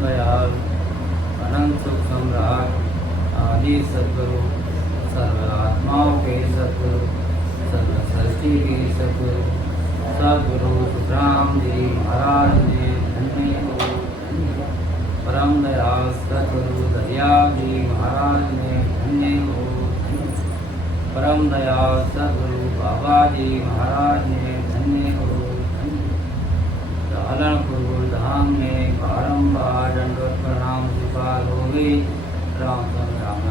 दयाल अनंत सुख सम्राट आदि सद्गुरु सर्व आत्माओं के सद्गुरु सर्व सृष्टि के सद्गुरु सद्गुरु सुखराम जी महाराज ने धन्य हो। परम दयाल सद्गुरु दयाल जी महाराज ने धन्य हो। परम दयाल सद्गुरु बाबा जी महाराज ने धन्य हो। सालनपुर धाम में बारंबार दंडवत प्रणाम स्वीकार हो गई। राम राम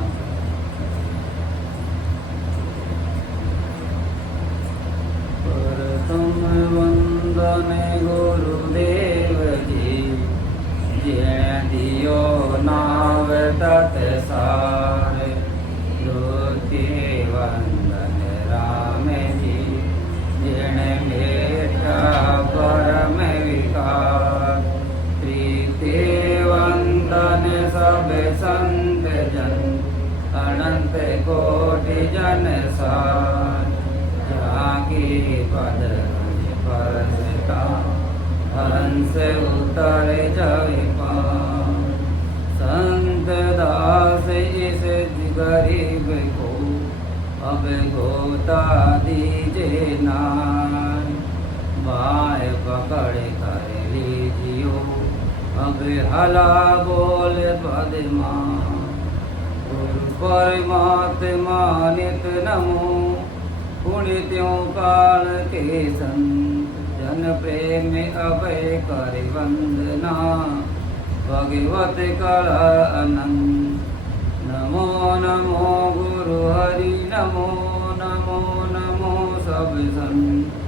प्रथम वंदन गुरुदेव जी जय दियो नाव तत् सार। द्वितीय वंदन राम जी जिन मेरा परम विकार। तृतीय वंदन सब संत जन अनंत कोटि जन सार। जाकी पद परसता हंस उतर जाए पार। संत दास इस गरीब को अब गोता दीजिए नाय। बाय पकड़ कर लीजियो अब हला बोल पदमान। गुरु परमात्मा नित नमो पुण्यों काल के संत। जन प्रेम अभय कर वंदना भगवत कला अनंत। नमो नमो गुरु हरि नमो नमो नमो सब संत।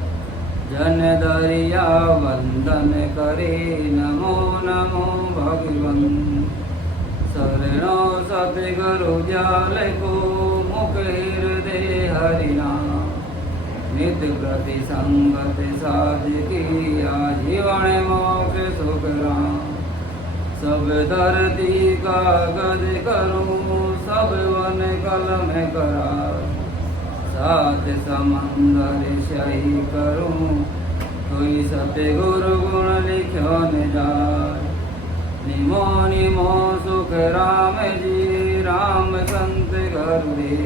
जन दरिया वंदन करे नमो नमो भगवंत। शरणो सतगुरु जाल को मुख हृदय हरिनाम। नित प्रति संगत साध की आजीवन मोक्ष सुख राम। सब धरती का गद करूं सब वन कलम करा। सात समंदर सही करूं कोई सतगुरु गुण लिखो न जाए। निमो निमो सुख राम जी राम संत गरुड़े।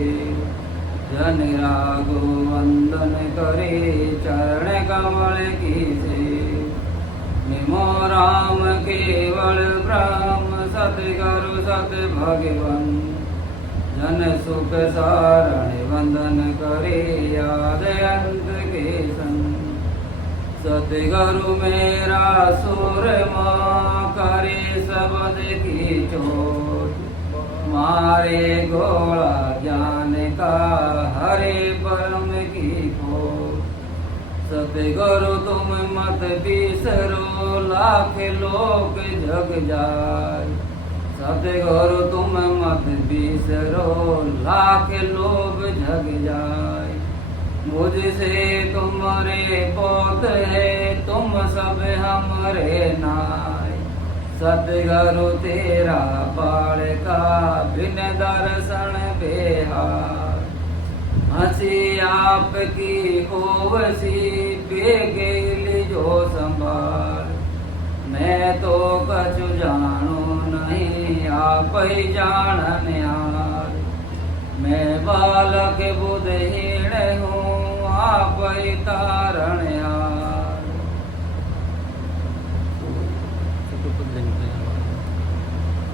जन रागो वंदन करे चरण कमल की से। निमो राम केवल ब्रह्म सतगुरु सत भगवन। जन सुख सारण वंदन करे याद अंत के संग। सतगुरु मेरा सुर माँ करे शब्द की चोट। मारे घोड़ा ज्ञान का हरे परम की खोट। सतगुरु तुम मत बिसरो लाख लोक जग जाय। सतगुरु तुम मत बिसरो लाख लोक जग जाय। मुझसे तुम्हारे पोत है तुम सब हमरे नाय। सतगुरु तेरा बाल का बिन दर्शन बेहार। हंसी आपकी ओवसी बेगेली जो संभाल। मैं तो कछु जानू नहीं आप ही जानन यार। मैं बालक बुद्धहीन हूँ आप ही तारण यार।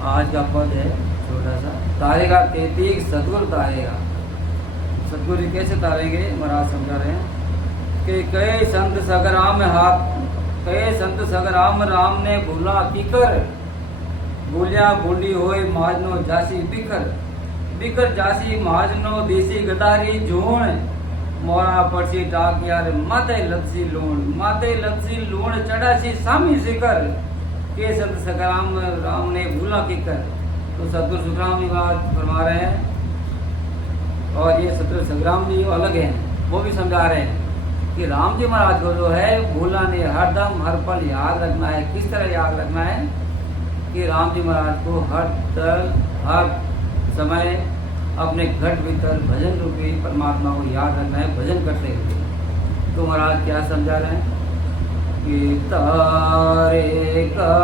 आज का पद है छोटा सा। तारेगा 33 सदगुरु तारेगा। सदगुरु कैसे तारेंगे महाराज समझा रहे हैं कि कई संत सगराम हाथ कई संत सगराम राम ने भूला पीकर। भूलिया भूली होए माजनो जासी बिकर। बिकर जासी माजनो देसी गदारी जोण। मोरा पड़सी टाक यार माते लपसी लूण। माते लपसी लूण चढ़ासी सामी सिकर। के संत सगराम राम ने भूला किकर। तो सतगुरु सुखराम जी बात फरमा रहे हैं। और ये सतगुरु संग्राम जी अलग हैं, वो भी समझा रहे हैं कि राम जी महाराज को जो है भूला नहीं, हरदम हर पल याद रखना है। किस तरह याद रखना है कि राम जी महाराज को हर समय अपने घट भीतर भजन रूपी परमात्मा को याद रखना है, भजन करते हुए। तो महाराज क्या समझा रहे हैं कि तारे का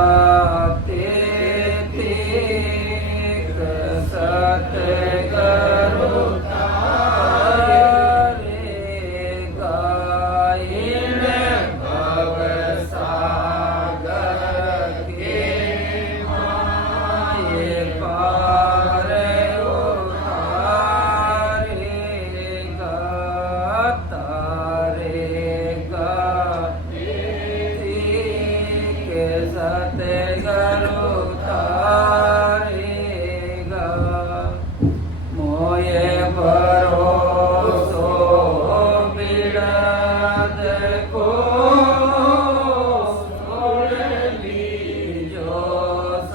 सतगुरु तारेगा मोये भरोसो बिड़द को सुन लीजो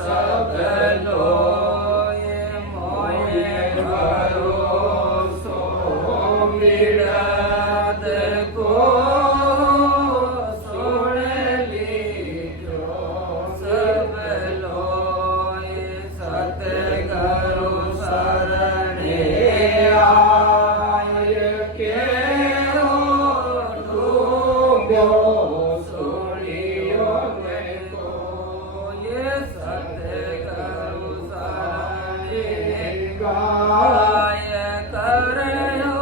सब लोए मोये भरोसो बिड़द को सुन लीजो सब लोए सतगुरु शरणे आय के डूबो सुनियो देखो ये सतगुरु शरणे गाय करयो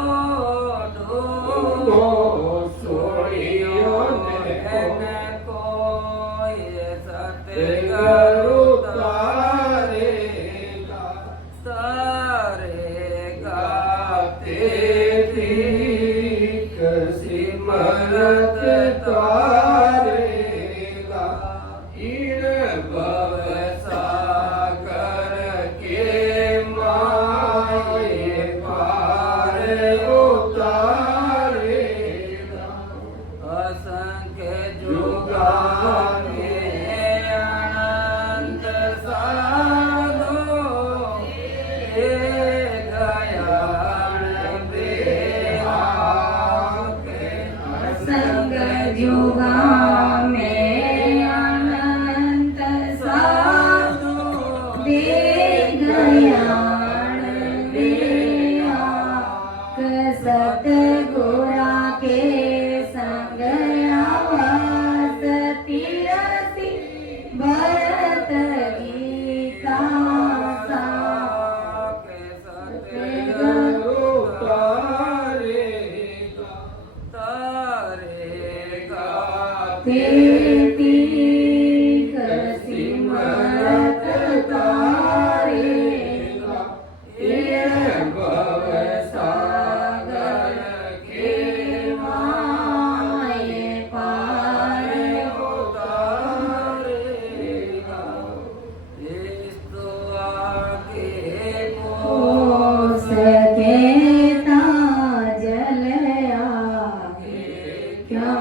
डूबो सुनियो देखो ये सतगुरु तारेगा तारेगा तेरी सिमरत तारेगा इन भव सागर के माये पार उतारेगा असंख्य जुगा में अनंत साधो हे गयान बेहाके संग जुगा में अनंत साधु दे गयान बेहाक सतगुरा के संग आवास तिरसी भरत गीता सा सतगुरु तारेगा तारेगा तेरी सिमरत तारेगा ये भव सागर के माये पार उतारेगा इस तो आगे को सके जल आगे क्या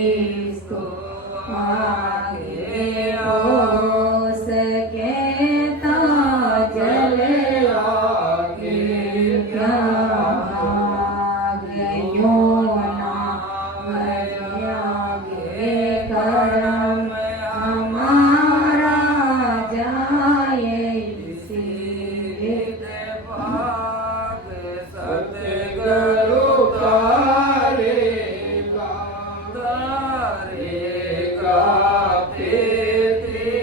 इसको आगे हो सके जल आगे क्या गयो ना आगे करम हमारा जाए सतगुरु तारेगा तारेगा तेरी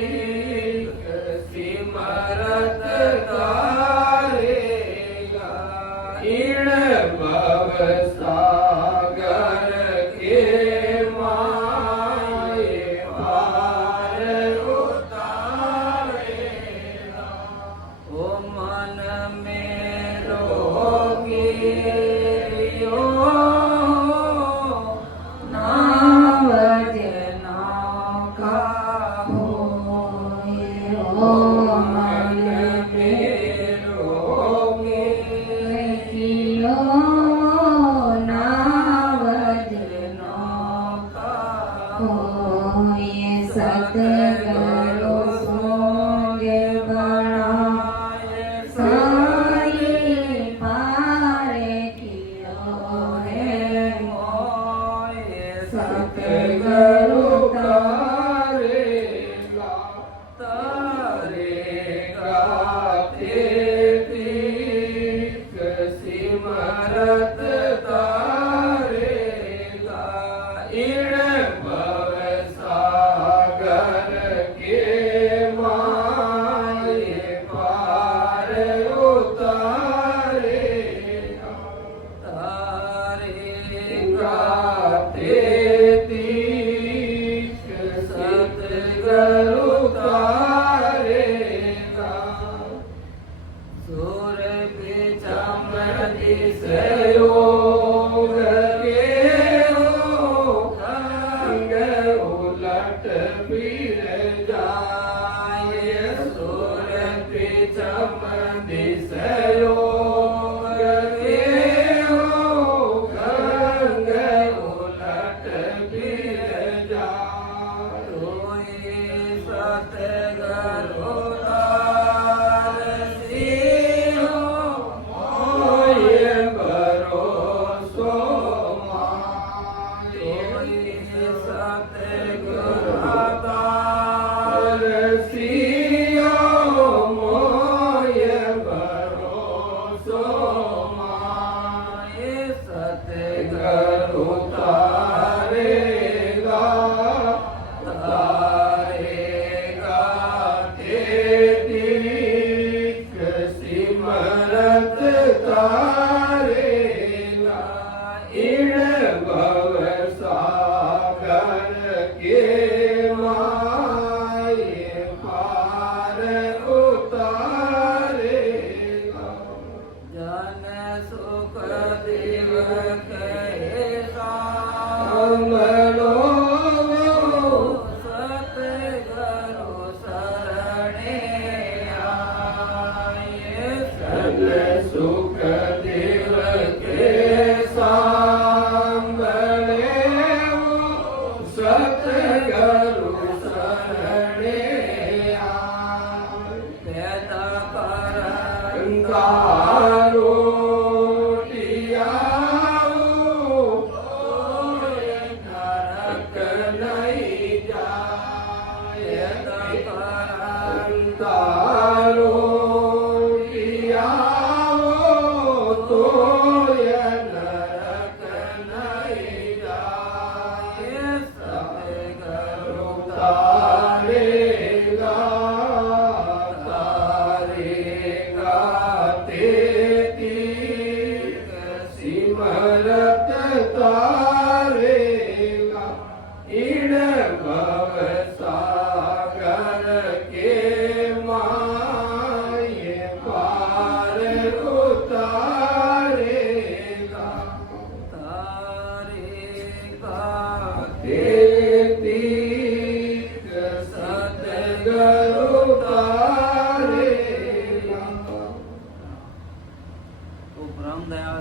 सिमरत तारेगा इन भव सागर के माये पार उतारेगा ओ मन मेरो गिरियो नाव जना का होए ओ मन मेरो कियो नाव जना का होए सतगुरु सोगे बड़ा साई पारे कियो है सतगुरु तारेगा तारेगा तेरी सिमरत तारेगा इन भव सागर के उलट फिर जाए सूर्य पिछम दिशयो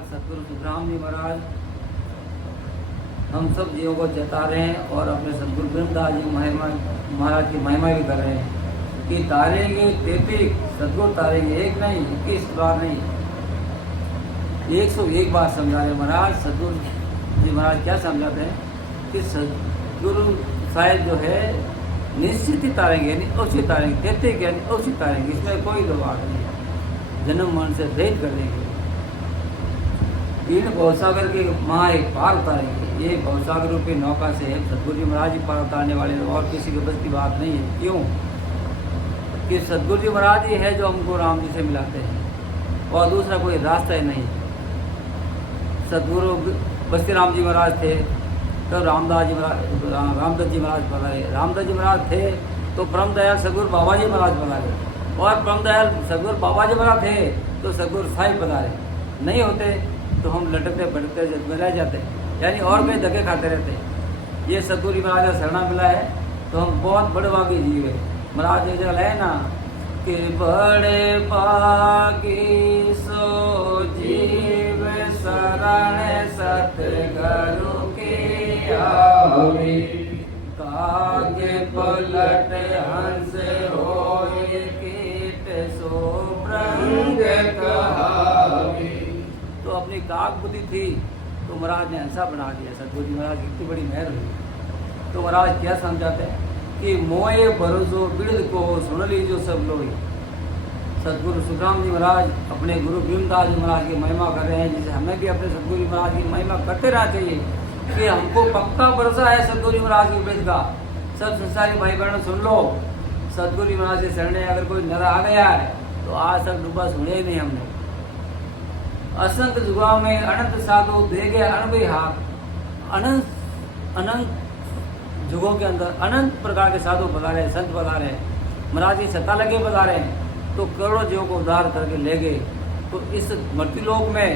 सतगुरु सुखराम जी महाराज हम सब जीवों को जता रहे हैं और अपने सतगुरु ब्रह्मदास जी महाराज की महिमा भी कर रहे हैं कि तारेंगे 33 सतगुरु तारेंगे, एक नहीं 21 बार नहीं 101 बार समझा रहे महाराज। सतगुरु जी महाराज क्या समझाते हैं कि सतगुरु साहिब जो है निश्चित ही तारेंगे यानी अवश्य तारेंगे, 33 यानी अवश्य तारेंगे, इसमें कोई दो बात नहीं है। जन्म मन से रहित कर देंगे, इन भवसागर के माँ एक पार उतारेंगे। ये भवसागर रूपी नौका से सतगुरु जी महाराज जी पार उतारने वाले और किसी के बस की बात नहीं है। क्यों कि सतगुरु जी महाराज ही है जो हमको राम जी से मिलाते हैं और दूसरा कोई रास्ता ही नहीं। सतगुरु बस्ती राम जी महाराज थे तो रामदास जी महाराज पधारे, रामदास जी महाराज थे तो परम दयाल सतगुरु बाबा जी महाराज पधारे, और परम दयाल सतगुरु बाबा जी महाराज थे तो सतगुरु साहिब पधारे। नहीं होते तो हम लटकते भटकते जग में रह जाते, यानी और कहीं धक्के खाते रहते। ये सतगुरु महाराज का शरणा मिला है तो हम बहुत बड़े भागी जीव है। महाराज ये जगह है ना कि बड़े भागी सो जीव शरण सतगुरु के आवे, कागे पलट हंस होए कीट सो ब्रह्म कहावे। तो अपनी काग बुद्धि थी तो महाराज ने ऐसा बना दिया। सतगुरु जी महाराज की इतनी बड़ी मेहर हुई। तो महाराज क्या समझाते हैं कि मोये भरोसो बिरद को सुन लीजो सब लोग। सतगुरु सुखराम जी महाराज अपने गुरु भीमदास जी महाराज की महिमा कर रहे हैं, जिसे हमें भी अपने सतगुरु जी महाराज की महिमा करते रहना चाहिए कि हमको पक्का भरोसा है सतगुरु जी महाराज की बिरद का। सब संसारी भाई बहनों सुन लो, सतगुरु जी महाराज के शरण अगर कोई नजर आ गया है तो आज तक डूबा सुने ही नहीं हमने। असंख्य जुगाओं में अनंत साधु दे गए अनबी हाथ। अनंत जुगों के अंदर अनंत प्रकार के साधु पधारे, संत पधारे, महाराज जी सत्ता लगे पधारे तो करोड़ों जीवों को उद्धार करके ले गए। तो इस मृत्युलोक में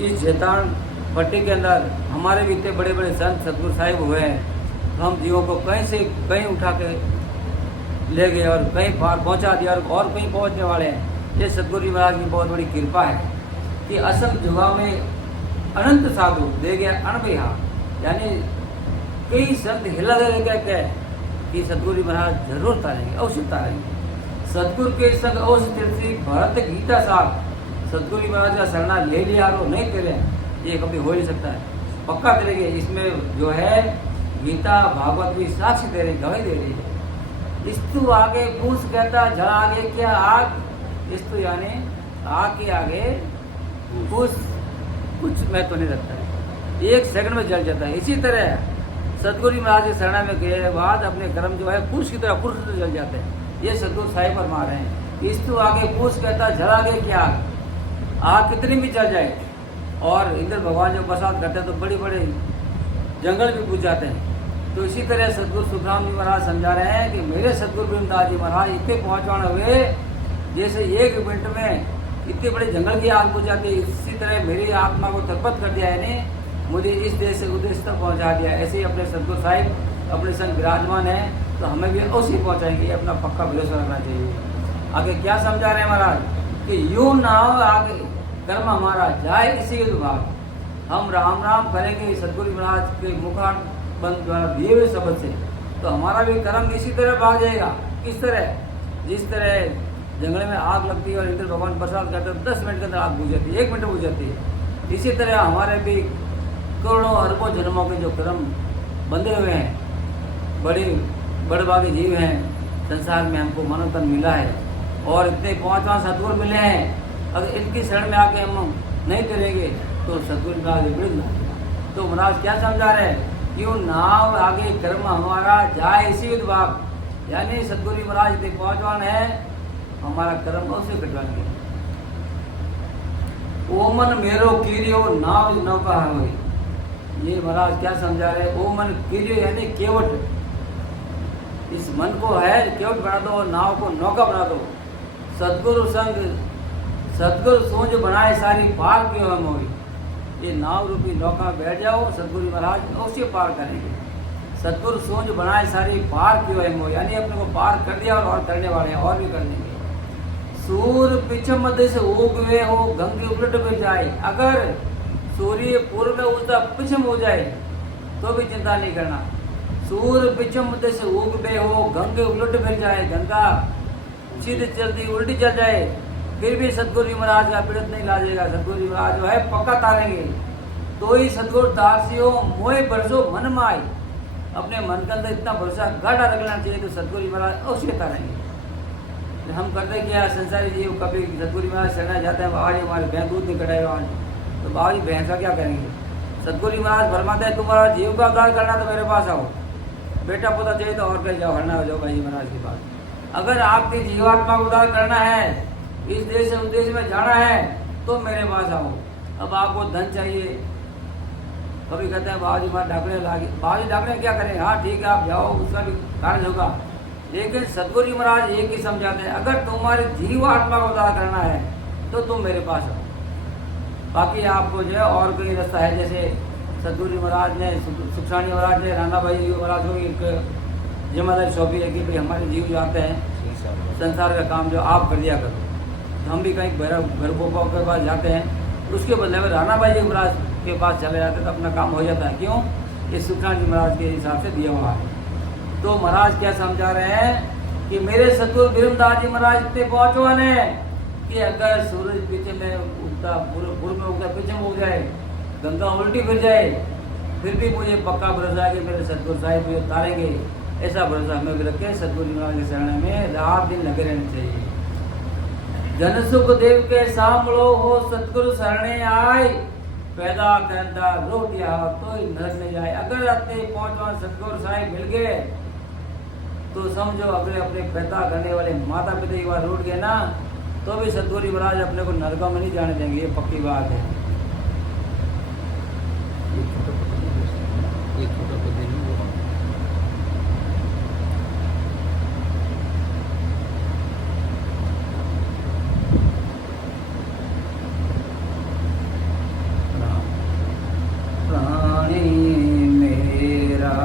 इस जैतान पट्टी के अंदर हमारे भी इतने बड़े बड़े संत सतगुरु साहिब हुए हैं तो हम जीवों को कहीं से कहीं उठा के ले गए और कहीं पार पहुंचा दिया और कहीं पहुंचने वाले हैं। ये सतगुरु जी महाराज की बहुत बड़ी कृपा है कि असम जुगा में अनंत साधु दे गया अनबिहा, यानी कई संत हिला दे कहते हैं कि सतगुरु जी महाराज जरूर तारेंगे, अवश्य तारेंगे। सतगुरु के संग अवश्य तीर्थी भरत गीता साहब सतगुरु जी महाराज का शरणा ले लिया और नहीं करे, ये कभी हो नहीं सकता है, पक्का करेंगे। इसमें जो है गीता भागवत भी साक्षी दे रही, गवाही दे रही है। इस्तु आगे पूछ कहता जल आगे क्या आग, इस्तु यानी आग के आगे पूछ कुछ महत्व नहीं रखता है, एक सेकंड में जल जाता है। इसी तरह सतगुरु महाराज के शरणा में गए बाद अपने कर्म जो है पुरुष की तरह पुरुष से जल जाते हैं। ये सतगुरु साहिब फरमा रहे हैं। इस्तु आगे पूछ कहता जल आगे क्या आग कितनी भी जल जाए। और इंद्र भगवान जो प्रसाद करते हैं तो बड़े बड़े जंगल भी पूछ जाते हैं। तो इसी तरह सतगुरु सुखराम जी महाराज समझा रहे हैं कि मेरे सतगुरु भीमदास जी महाराज इतने पहुँचाने हुए जैसे 1 मिनट में इतने बड़े जंगल की आग बुझ जाती है, इसी तरह मेरी आत्मा को तकबत कर दिया, यानी मुझे इस देश से उस देश तक पहुँचा दिया। ऐसे ही अपने सतगुरु साहिब अपने संग विराजमान है, तो हमें भी अवश्य पहुँचाएंगे, ये अपना पक्का भरोसा रखना चाहिए। आगे क्या समझा रहे हैं महाराज कि यूं ना हो आगे कर्म हमारा जाए इसी के विभाग, हम राम राम करेंगे सतगुरु महाराज के मुखार बंद द्वारा दिए हुए शब्द से, तो हमारा भी कर्म इसी तरह भाग जाएगा। किस तरह, जिस तरह जंगल में आग लगती है और इंद्र भगवान प्रसाद करते हैं 10 मिनट के अंदर आग बुझ जाती है, 1 मिनट बुझ जाती है। इसी तरह हमारे भी करोड़ों अरबों जन्मों के जो कर्म बंधे हुए हैं, बड़े भागे जीव हैं संसार में, हमको मानव तन मिला है और इतने 5 सतगुरु मिले हैं। अगर इनकी शरण में आके हम नहीं करेंगे तो सतगुरु महाराज विरुद्ध। तो महाराज क्या समझा रहे हैं, क्यों नाव आगे कर्म हमारा जाए इसी विभाग, यानी सतगुरु महाराज इतने पहुँचवान है, हमारा कर्म उसे कटवाएंगे। ओमन मेरो कीरियो नाव नौका है, ये महाराज क्या समझा रहे, ओमन कीरियो यानी केवट, इस मन को है केवट बना दो और नाव को नौका बना दो। सतगुरु संग सतगुरु सोच बनाए सारी पार क्यों हम होगी, ये नाव रूपी नौका में बैठ जाओ, सतगुरु महाराज अवश्य पार करेंगे। सतगुरु सोच बनाए सारी पार क्यों हम हो, यानी अपने को पार कर दिया और करने वाले हैं और भी कर देंगे। सूर्य पीछे मध्य से उग हुए हो गंगे उलट भी जाए, अगर सूर्य पूर्व में उगता पश्चिम हो जाए तो भी चिंता नहीं करना। सूर्य पीछे मध्य से उग गए हो गंगे उलट फिर जाए, गंगा सीधे चलती उल्टी चल जाए, फिर भी सतगुरु महाराज का पीड़ित नहीं लाजेगा। सतगुरु महाराज जो है पक्का तारेंगे। तो ही सतगुरु दासियों मोह बरसो मन माई, अपने मन के अंदर इतना भरोसा गाढ़ा रख लेना चाहिए, तो सतगुरु महाराज अवश्य तारेंगे। हम करते क्या, संसारी जीव कभी सतगुरु महाराज शरण जाते हैं, बाबा जी हमारे भैंस दूध नहीं कटाए आज, तो बाबा जी भैंस का क्या करेंगे। सतगुरु महाराज फरमाते हैं तुम्हारा जीव का उद्धार करना तो मेरे पास आओ, बेटा पोता चाहिए तो और कहीं जाओ, हरना हो जाओ भाई महाराज के पास। अगर आपकी जीवात्मा को उद्धार करना है, इस देश से उस देश में जाना है, तो मेरे पास आओ। अब आपको धन चाहिए, कभी कहते हैं बाबा जी हमारे डाकने लागे, बाबा जी डाकने क्या करें, हाँ ठीक है आप जाओ, उसका भी कार्य होगा। लेकिन सतगुरु महाराज एक ही समझाते हैं, अगर तुम्हारी जीव आत्मा को उद्धार करना है तो तुम मेरे पास आओ, बाकी आपको जो है और कोई रास्ता है। जैसे सतगुरु महाराज ने, सुखसानी महाराज ने राणा भाई महाराज को एक जिम्मेदारी सौंपी है कि भाई हमारे जीव जो आते हैं संसार का काम जो आप कर दिया करो, तो हम भी कहीं घर गोपाओं के पास जाते हैं, उसके बदले में राणा भाई जी महाराज के पास चले जाते हैं तो अपना काम हो जाता है। क्यों, ये सुखसानी महाराज के हिसाब से दिया हुआ है। तो महाराज क्या समझा रहे हैं कि मेरे सतगुरु भीमदास जी महाराज इतने पहुँचवान है कि अगर सूरज पीछे में उगता, पूर्व में उगता पीछे में उग जाए, गंगा उल्टी फिर जाए, फिर भी मुझे पक्का भरोसा है कि मेरे सतगुरु साहिब मुझे तारेंगे। ऐसा भरोसा हमें भी रखे, सतगुरु महाराज के शरण में रात दिन लगे रहने चाहिए। जन सुख देव के सामलो हो सतगुरु शरणे आए, पैदा करता रोटिया तो नर नहीं जाए। अगर अपने पहुंचवान सतगुरु साहिब मिल गए तो समझो अगर अपने पैदा करने वाले माता पिता एक बार रूठ गए ना, तो भी सतगुरु महाराज अपने को नरकों में नहीं जाने देंगे, ये पक्की बात है। प्राणी मेरा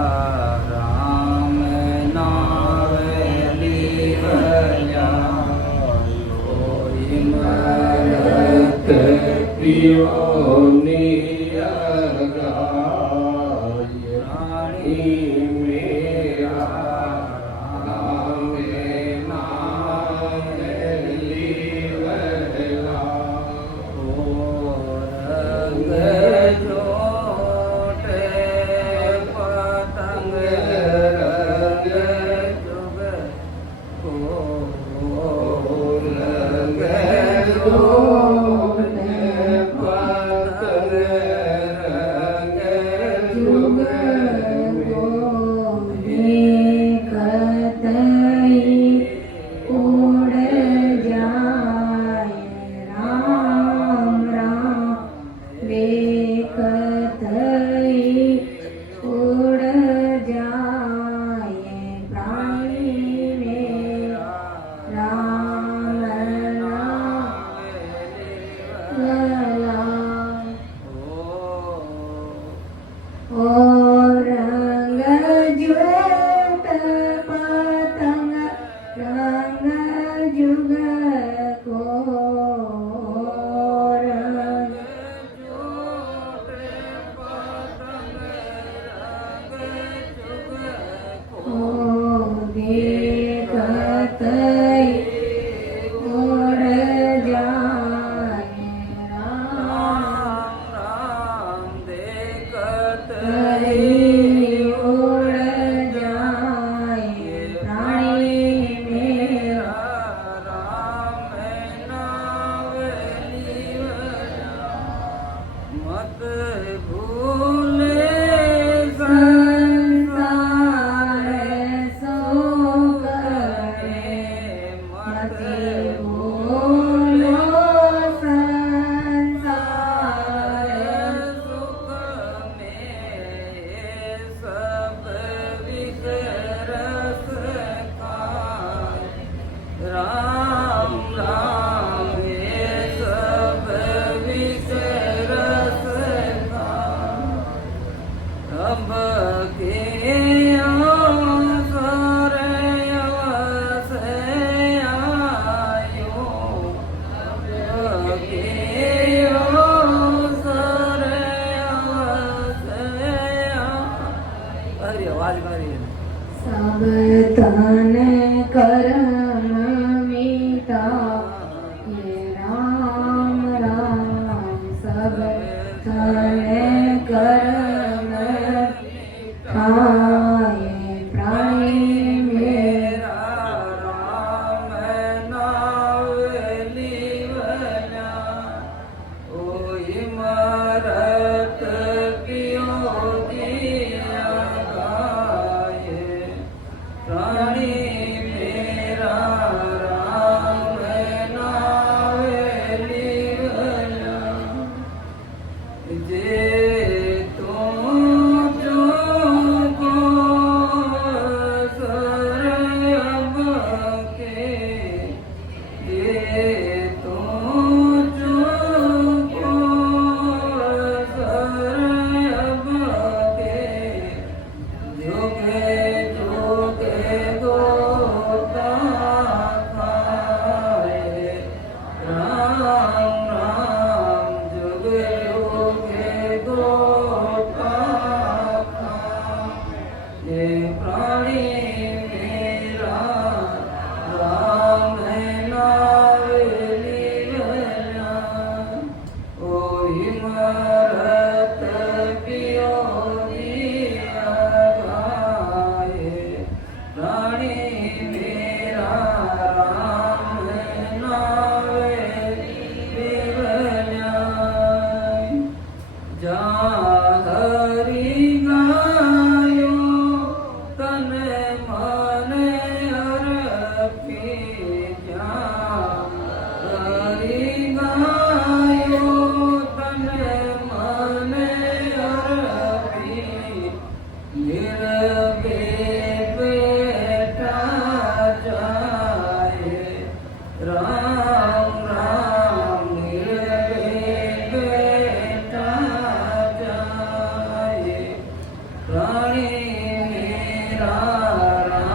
ગોપીઓની ગાય રાણી મેરા રામે નામે લીવલા રંગ જોટે પતંગ રંગ જુગ રંગ મત ભૂલે રામ રામ હે સબ વિસરસ અબ કે અવસરે અવસે આયો અબ કે અવસરે અવસે અરે અવાજ મારી સબ તન કરમ મીઠા ये राम राम सब तन करम खाए प्राणी मेरा રામ નાવલી વના ઓય મરત કિયો દિયા ગાયે પ્રાણી મેરા રામ નાવલી વના જે તું જોગો સરબ કે જે તું જોગો સરબ કે જોગે જોગે ગોતા ખાય રામ રામ જોગે જોગે ગોતા ખાય પ્રાણી મેરા રામ નાવલી વના ઓય મરત પિયો દિયા ગાયે પ્રાણી મેરા રામ નાવલી વના જા હરી ગાયો તને મને અરખી જા હરી ગાયો તને મને અરખી નિરવે બેઠા જાય રામ રામ નિરવે બેઠા જાય પ્રાણી મેરા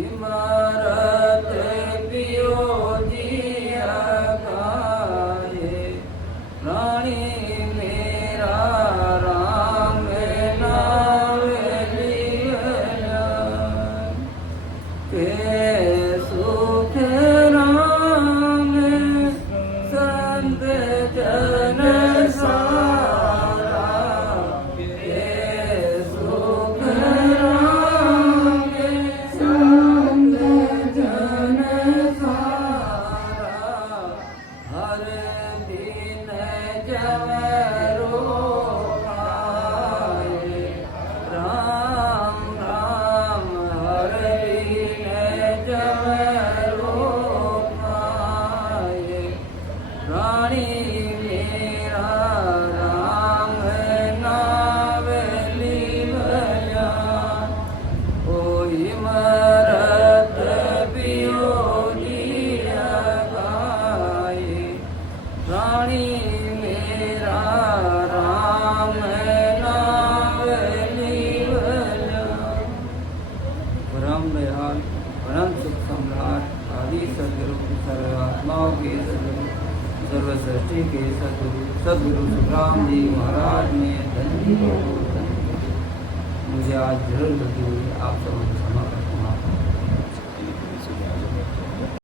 इमरत पियो जिया गाए प्राणी मेरा राम नाम लिया के सुख राम संत जन सारा के सुख राम संत जन सारा हर दिन जवरो आए राम राम हर दिन जवरो आए प्राणी मेरा राम नाम लिया कोई मरत पियो जिया गाए प्राणी मेरा राम नाम लिया परम दयाल परम सुख सम्राट आदि सदगुरु सर्वात्माओं के सदगुरु सर्व सृष्टि के सदगुरु सुखराम जी महाराज ने धन्य मुझे आज जरूर